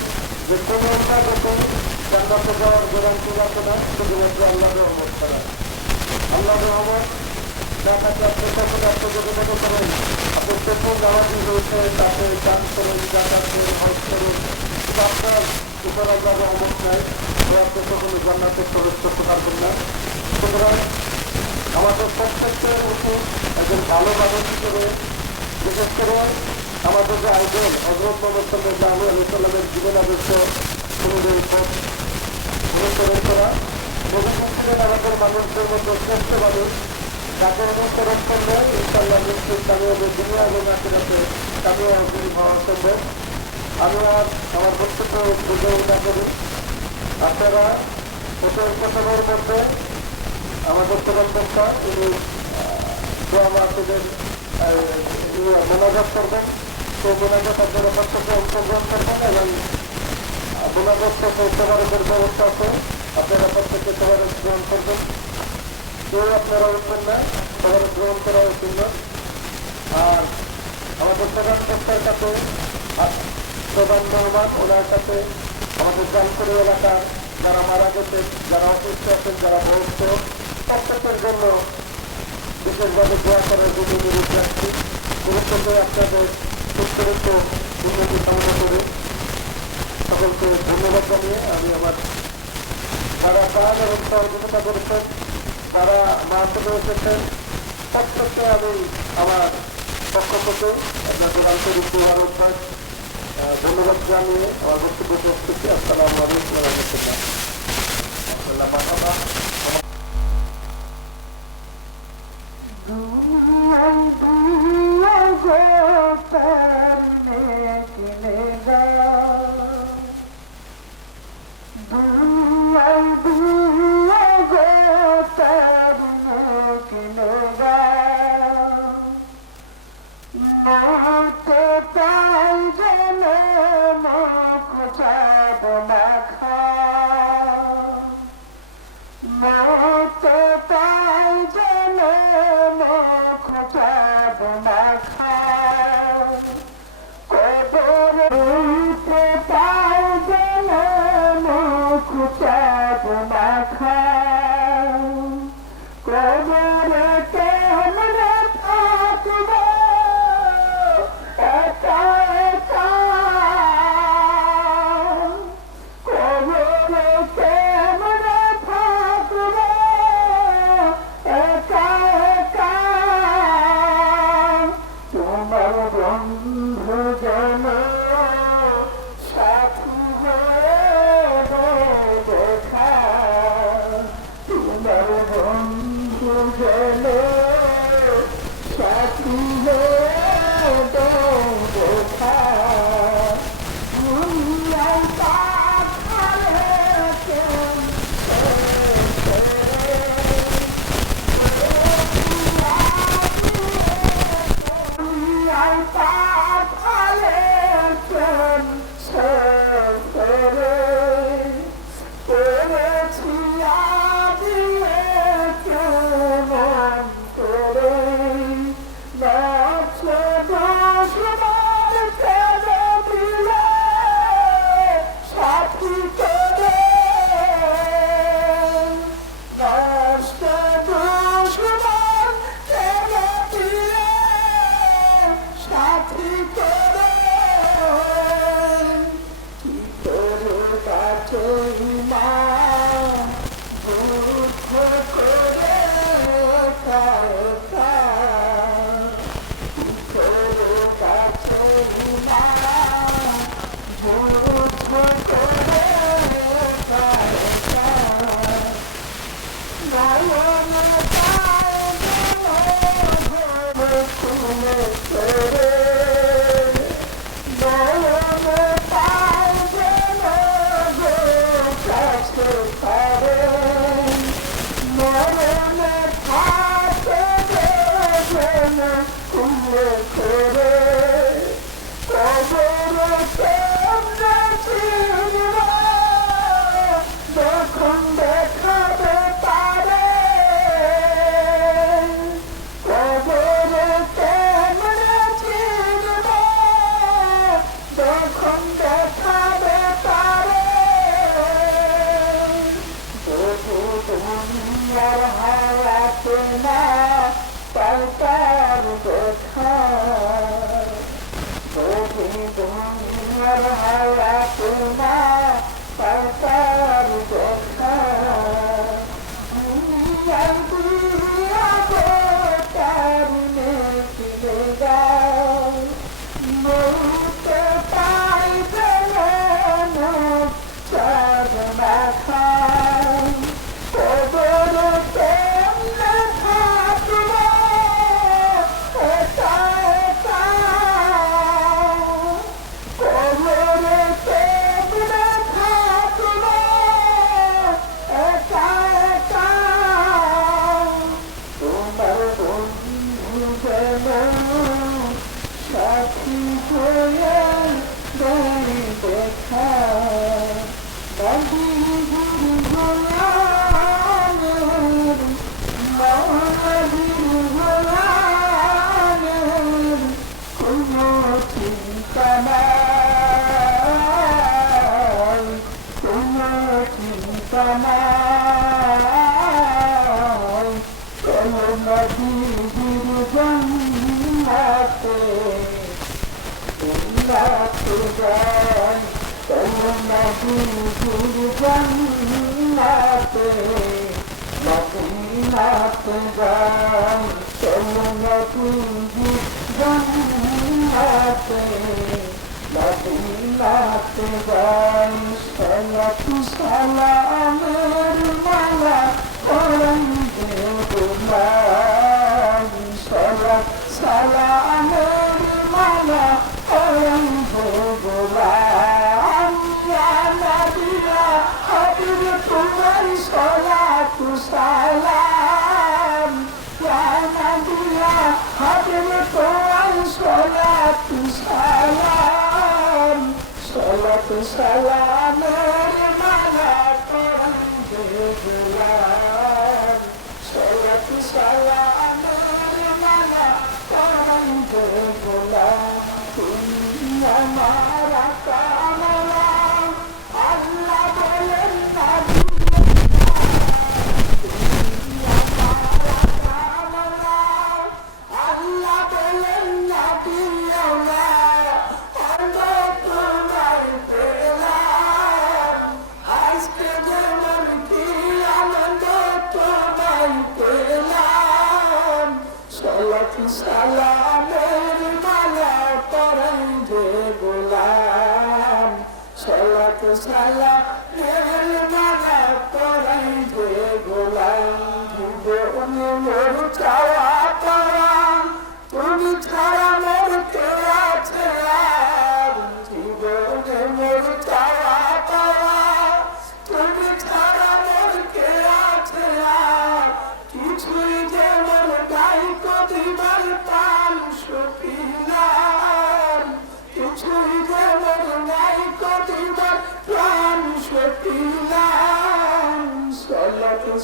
যে কোনো যত জান্নাতে যাওয়ার গ্যারান্টি রাখে না শুধুমাত্র আল্লাহ রহমত ছাড়া। আল্লাহ রহমত যার কাছে আপনি কখন আত্মযোগিতা করেন, আপনি প্রথম নামাজি হয়েছে তাকে দান করেন, জাকাত করেন, হজ করেন, কিন্তু আপনার উপর আল্লাহ রহমত নাই, আপনি কখনো জান্নাতে প্রবেশ করতে পারবেন না। সুতরাং আমাদের প্রত্যেকের উচিত একজন ভালো মানুষ হিসেবে, বিশেষ করে আমাদের যে আইডল হযরত মুহাম্মদ সাল্লাল্লাহু আলাইহি ওয়াসাল্লামের জীবন আদর্শ অনুযায়ী অনুসরণ করা, প্রভু ছিলেন আমাদের মানুষদের মধ্যে শ্রেষ্ঠ মানুষ, যাকে অনুসরণ করলে ইনশাআল্লাহ নিশ্চয়ই কামিয়াবি দুনিয়া এবং আখিরাতে কামিয়াবি হওয়া সম্ভব। আমি আর আমার বক্তব্য বুঝেও না করি, আপনারা প্রথমের মধ্যে আমাদের প্রধান বক্তা তিনি মোনাজাত করবেন, তো মোনাজাত আপনারা প্রত্যেকে অংশগ্রহণ করবেন এবং মোনাজাত শেষে সবারের ব্যবস্থা আছে, আপনারা প্রত্যেকে সবারে গ্রহণ করবেন। কেউ আপনারা উঠবেন না, সবারে গ্রহণ করা উচিত না। আর আমাদের প্রধান বক্তার কাছে প্রধান মেহমান, ওনার কাছে আমাদের জানপুরি এলাকার যারা মারা গেছে, যারা অসুস্থ আছেন, যারা বয়স্ক, প্রত্যেকের জন্য বিশেষভাবে দোয়া করার জন্য অনুরোধ রাখছি। গুরুত্ব আপনাদের সুস্থ উন্নতি কামনা করে সকলকে ধন্যবাদ জানিয়ে আমি আমার যারা কাজ এবং সহযোগিতা করেছেন, যারা মাহফিলে এসেছেন, প্রত্যেককে আমি আমার পক্ষ থেকে আপনাদের আন্তরিক মুবারকবাদ ধন্যবাদ জানিয়ে আমার বক্তব্য শেষ করছি। আসসালামু আলাইকুম ওয়া রাহমাতুল্লাহ। Oh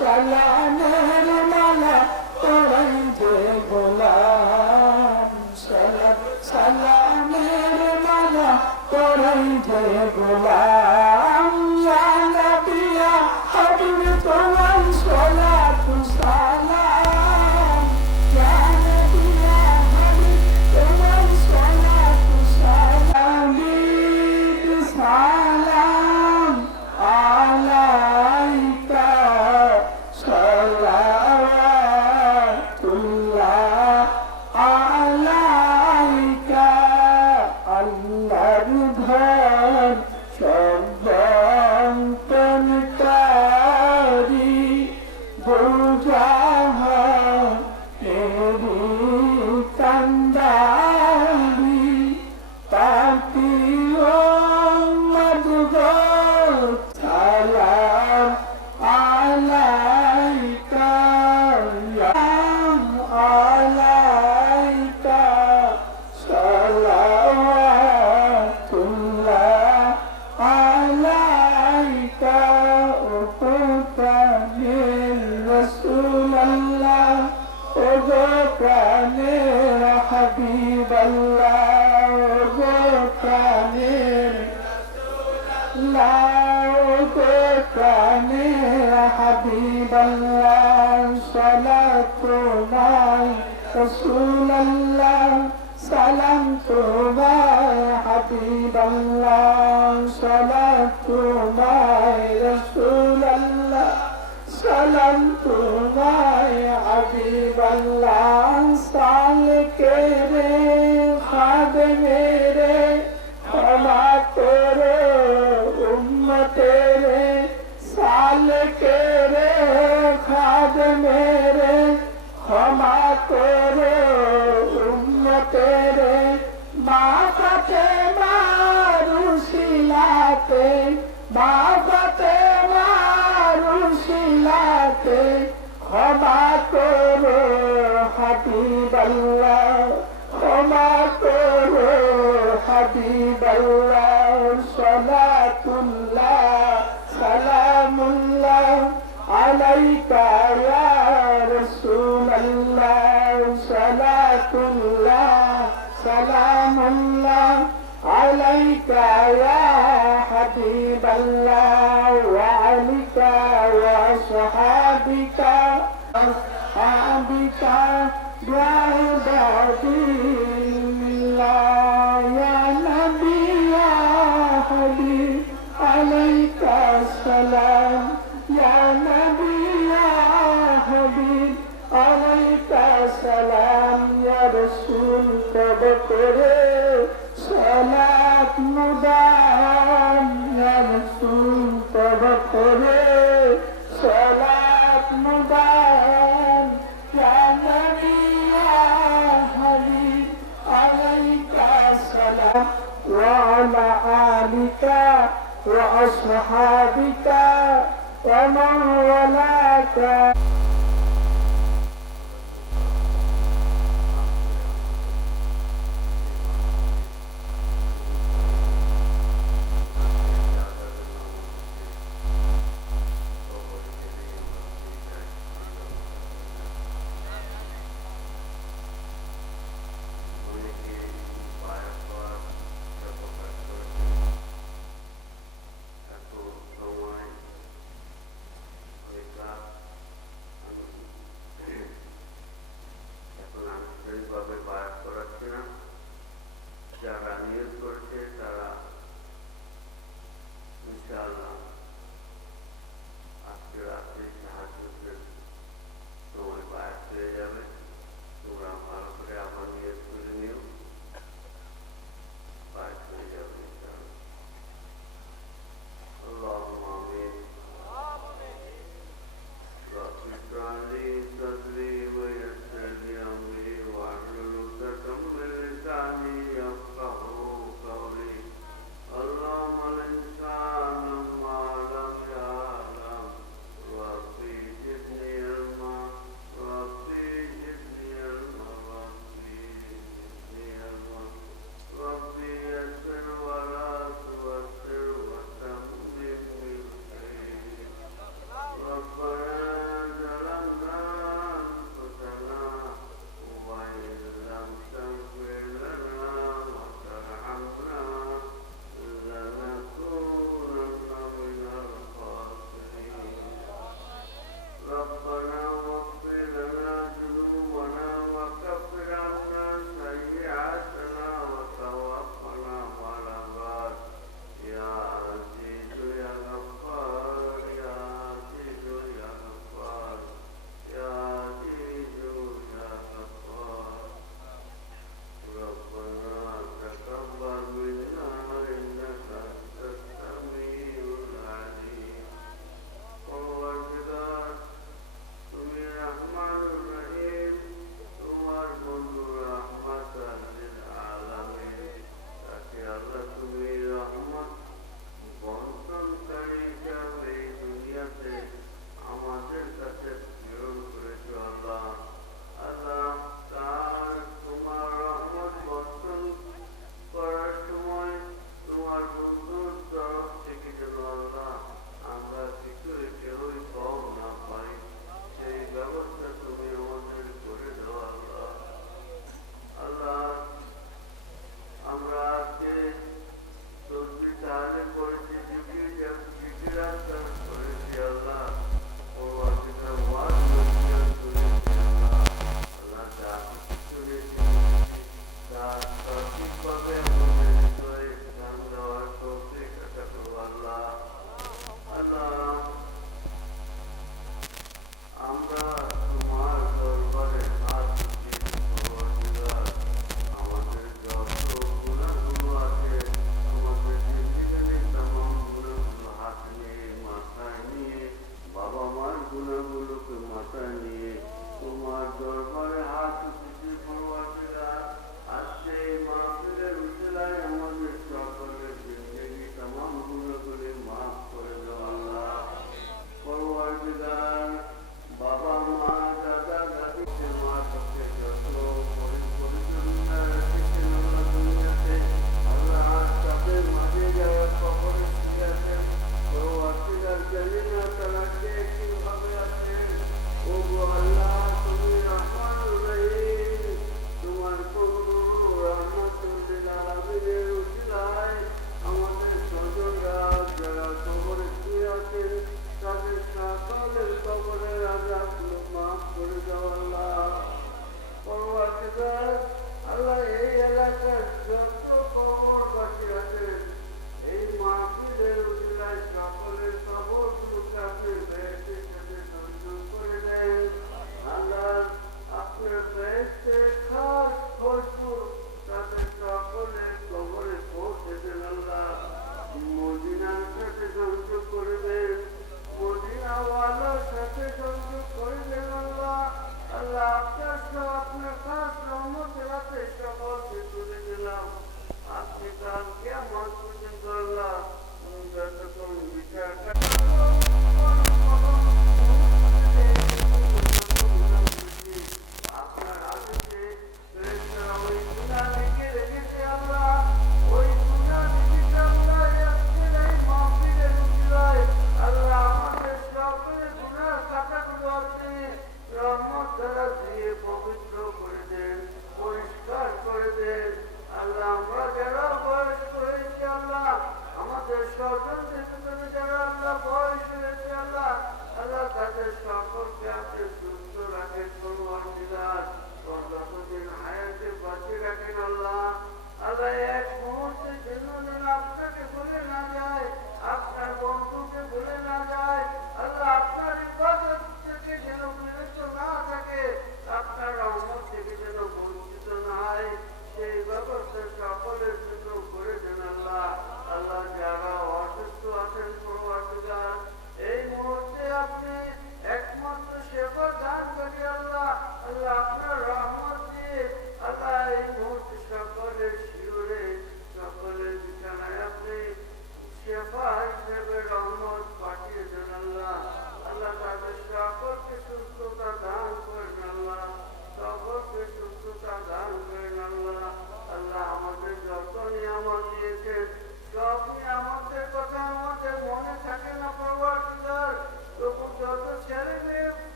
Salam alaika, salam. তোমায় রাসূলুল্লাহ সালাম তোমায় হাবিবাল্লাহ সালাত তোমায় রাসূলুল্লাহ সালাম তোমায় হাবিবাল্লাহ সালকে রে খাদমে রে ক্ষমা করো উম্মতে রে সালকে রে খাদমে রে ক্ষমা করো উম্মতে রে মা ফাতেমা রুশিলাতে মা ফাতেমা রুশিলাতে ক্ষমা করো হাবিবাল্লাহ ক্ষমা করো হাবিবাল্লাহ সালাতুল্লাহ সালামুল্লাহ আলাইকা ইয়া রাসূলুল্লাহ সালাতুল্লাহ সালামুল্লাহ আলাইকা ইয়া হাবিবাল্লাহ ওয়া আলিকা ওয়া সাহাবিকা সাহাবিকা বিআবাদিল্লাহ ইয়া নবী ইয়া হাবিব আলাইকা সালাম ইয়া নবী ইয়া হাবিব আলাইকা সালাম ইয়া রাসূল কব করে সালাত মুদাম ইয়া রাসূল কব করে সালাত মুদাম ইয়া নবী ইয়া হাবিব আলাইকা সালাম ওয়া আলা আলিকা ওয়া আসহাবিকা ওয়া মান ওয়ালাকা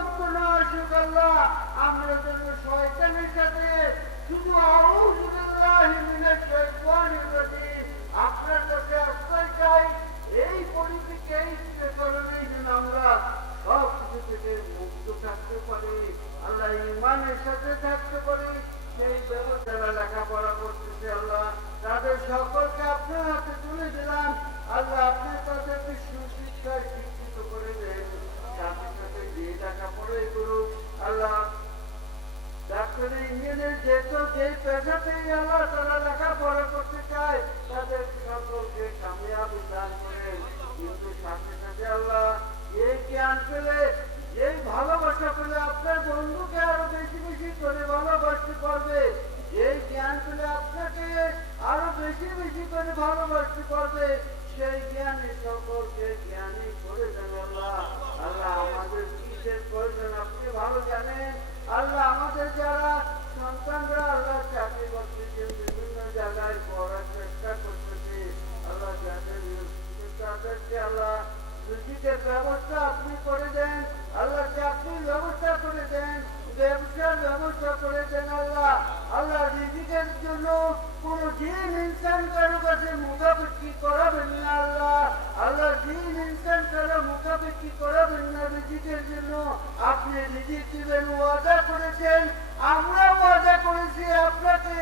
মুহূর্ত না আসুক আল্লাহ, আমরা যেন শয়তানের সাথে শুধু আউযু বিল্লাহি মিনাশ শাইতানির রাজিম আপনার কাছে আশ্রয় চাই। এই পরিস্থিতি এই কারণেই যেন আমরা সব কিছু থেকে মুক্ত থাকতে পারি, আল্লাহ ইমানের সাথে থাকতে পারি। সেই ব্যবস্থারা লেখাপড়া করতেছে আল্লাহ, তাদের সকলকে আপনার হাতে তুলে দিলাম আল্লাহ। আপনি তাদেরকে সুশিক্ষায় শিক্ষিত করে দেন, সাথে সাথে যে লেখাপড়াই করুক আল্লাহ। ডাক্তারি ইঞ্জিনিয়ার যে পেশাতেই আল্লাহ তারা লেখাপড়া করতে চায়, তাদের সকলকে কামিয়াবি দান করেন। কিন্তু সাথে সাথে আল্লাহ এই জ্ঞান পেলে, এই ভালোবাসা পেলে আপনার বন্ধুকে আরো বেশি বেশি করে ভালোবাসতে পারবে। এই জ্ঞান পেলে আপনাকে আরো বেশি বেশি করে ভালোবাসতে পারবে। সেই জ্ঞানী সকলকে জ্ঞানী করে দেন আল্লাহ। আল্লাহ আমাদের কিসের প্রয়োজন আপনি ভালো জানেন আল্লাহ। আমাদের যারা সন্তানরা আল্লাহ চাকরি করতেছে, বিভিন্ন জায়গায় পড়ার চেষ্টা করতেছে আল্লাহ, তাদেরকে আল্লাহ রিজিকের ব্যবস্থা আপনি করে দেন আল্লাহ, চাকরির ব্যবস্থা করে দেন, ব্যবসার ব্যবস্থা করে দেন আল্লাহ। আল্লাহ রিজিকের জন্য কোন দিন ইনসান কারো কাছে মুখাপেক্ষি করাবেন না আল্লাহ। আল্লাহ দিন ইনসান কারো মুখাপেক্ষি করাবেন না রিজিকের জন্য। আপনি রিজিক দিবেন ওয়াদা করেছেন, আমরা ওয়াদা করেছি আপনাকে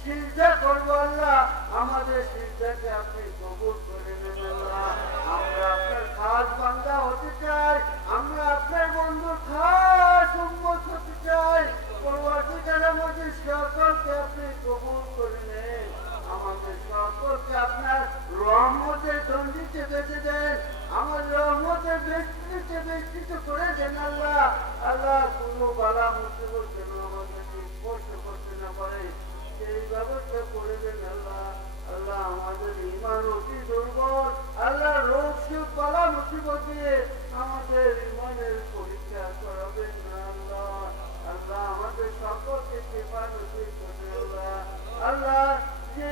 সিজদা করবো আল্লাহ। আমাদের সিজদাকে আপনি কবুল করে নেন আল্লাহ। আমরা আপনার খাস বান্দা হতে চাই, আমরা আপনার বন্ধুর খাস উম্মত হতে চাই। পরবর্তীকালের মধ্যে সকলকে আপনি কবুল করে নেন, আমাদের সকলকে আপনার রহমতের দণ্ডিতে বেঁধে দেন, আমার রহমতের বেষ্টিতে বেষ্টিত করে দেন আল্লাহ। আল্লাহ কোনো বালা মুসিবত যেন আমাদেরকে স্পর্শ করতে না পারে সেই ব্যবস্থা করে দেন আল্লাহ। আল্লাহ আমাদের ইমান অতি দুর্বল আল্লাহ, রোগ সুখ বালা মুসিবত দিয়ে আমাদের ইমানের পরীক্ষা করাবেন না আল্লাহ। আল্লাহ আমাদের সকলকে কৃপা নসিব করবেন আল্লাহ। আল্লাহ যে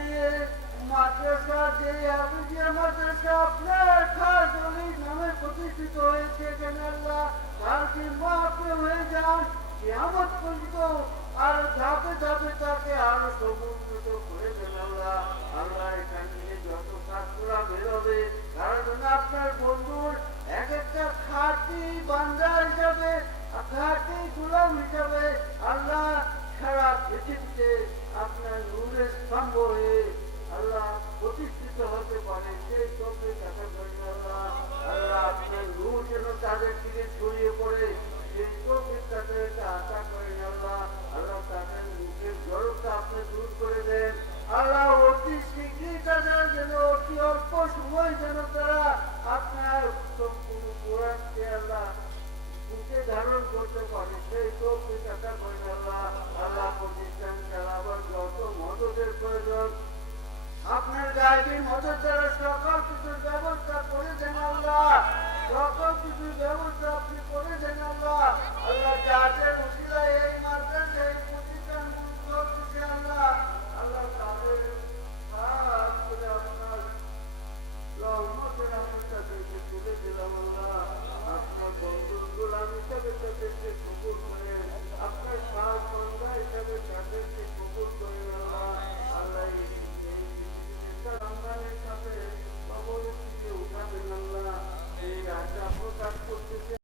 মাদ্রাসা, যে হাফিজিয়া মাদ্রাসা আপনার খাস ওলি নামে প্রতিষ্ঠিত হয়েছে কেন আল্লাহ, তার কিংবা আপনি হয়ে যান কিয়ামত পর্যন্ত আর ধাপে ধাপে তাকে আরো সমুন্নত করে দেন আল্লাহ। আল্লাহ এখান থেকে যত কাজগুলা বেরোবে তার জন্য আপনার বন্ধুর এক একটা খাঁটি বান্দা হিসাবে, খাঁটি গোলাম হিসাবে আল্লাহ সারা পৃথিবীতে আপনার নূরের স্তম্ভ হয়ে আল্লাহ প্রতিষ্ঠিত হতে পারে সেই চোখে দেখা করেন আল্লাহ। আল্লাহ আপনার নূর যেন তাদের দিকে ছড়িয়ে পড়ে সেই চোখে তাদেরকে আশা করেন আল্লাহ। আল্লাহ তাদের মুখের জড়তা আপনি দূর করে দেন আল্লাহ। অতি শীঘ্রই তাদের যেন অতি অল্প সময় যেন তারা আপনার সম্পূর্ণ কোরআনকে আল্লাহ বুকে ধারণ করতে পারে সেই চোখে দেখা করেন আল্লাহ। আল্লাহ প্রতিষ্ঠান চালাবার যত মদতের প্রয়োজন আপনার গায়েবী মদত দ্বারা সকল কিছুর ব্যবস্থা করে দেন আল্লাহ, সকল কিছুর ব্যবস্থা আপনি করে দেন আল্লাহ। আল্লাহ যাদের উসিলায় এই মাদ্রাসা এই প্রতিষ্ঠান চলতেছে আল্লাহ, আল্লাহ তাদের খাস করে আপনার রহমতের হাতের কাছে তুলে দিলাম আল্লাহ। আপনার বন্ধুর গোলাম হিসেবে তাদেরকে কবুল